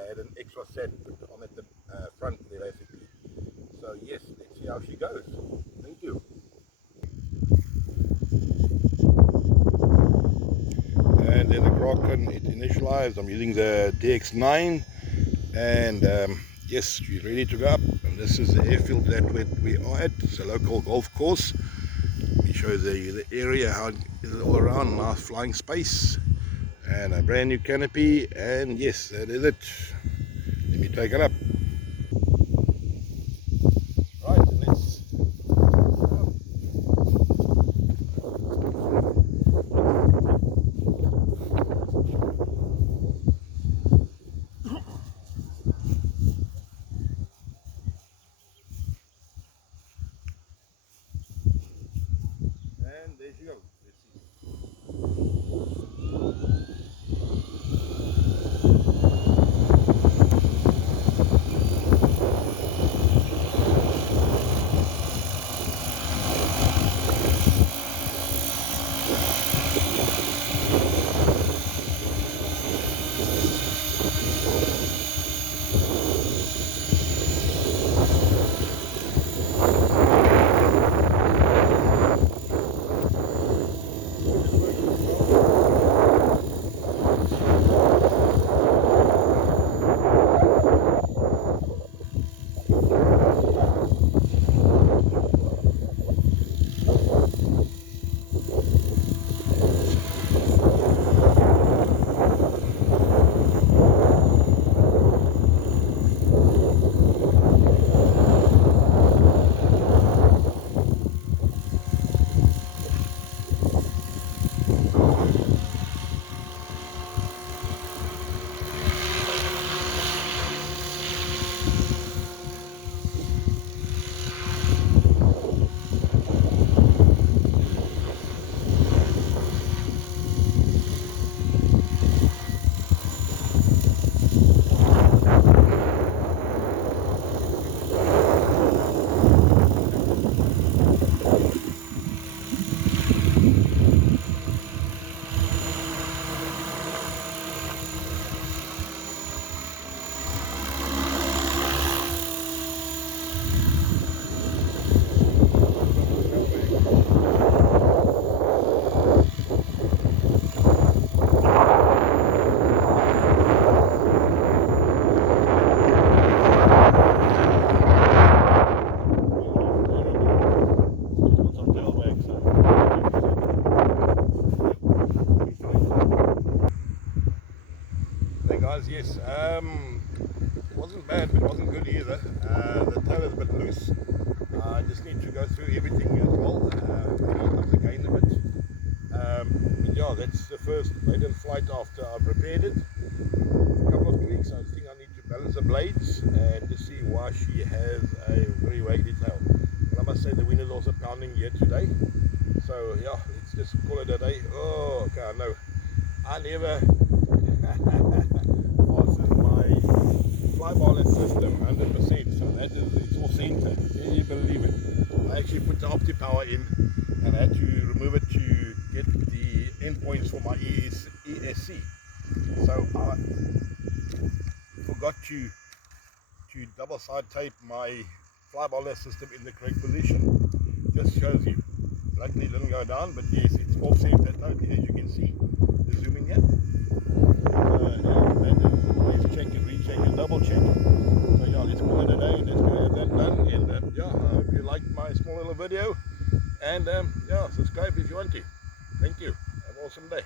I had an extra set put on at the front there basically. So yes, let's see how she goes. Thank you. And then the Kraken, it initialized. I'm using the DX9, and yes, she's ready to go up. And this is the airfield that we are at. It's a local golf course. Let me show the area, how it is all around. Nice flying space and a brand new canopy, and yes, that is it. Let me take it up. Right, and let's and there she goes. Let's see. Hey guys, yes, it wasn't bad, but it wasn't good either. The tail is a bit loose. I just need to go through everything as well, maybe up the gain a bit. But yeah, that's the first maiden flight after I've repaired it. A couple of tweaks. I think I need to balance the blades and to see why she has a very waggy tail. But I must say the wind is also pounding here today. So yeah, let's just call it a day. Oh, okay, I know. I never passes my flybarless system 100%, so that is, it's all centered. Can you believe it? I actually put the OptiPower in and I had to remove it to get the endpoints for my ESC. So I forgot to double side tape my flybarless system in the correct position. Just shows you. Luckily it didn't go down, but yes, it's all centered totally, as you can see. Just zoom in here. That is always check and recheck and double check. So yeah, let's call it a day. Let's go have that done. And yeah, I hope you liked my small little video. And yeah, subscribe if you want to. Thank you. Have an awesome day.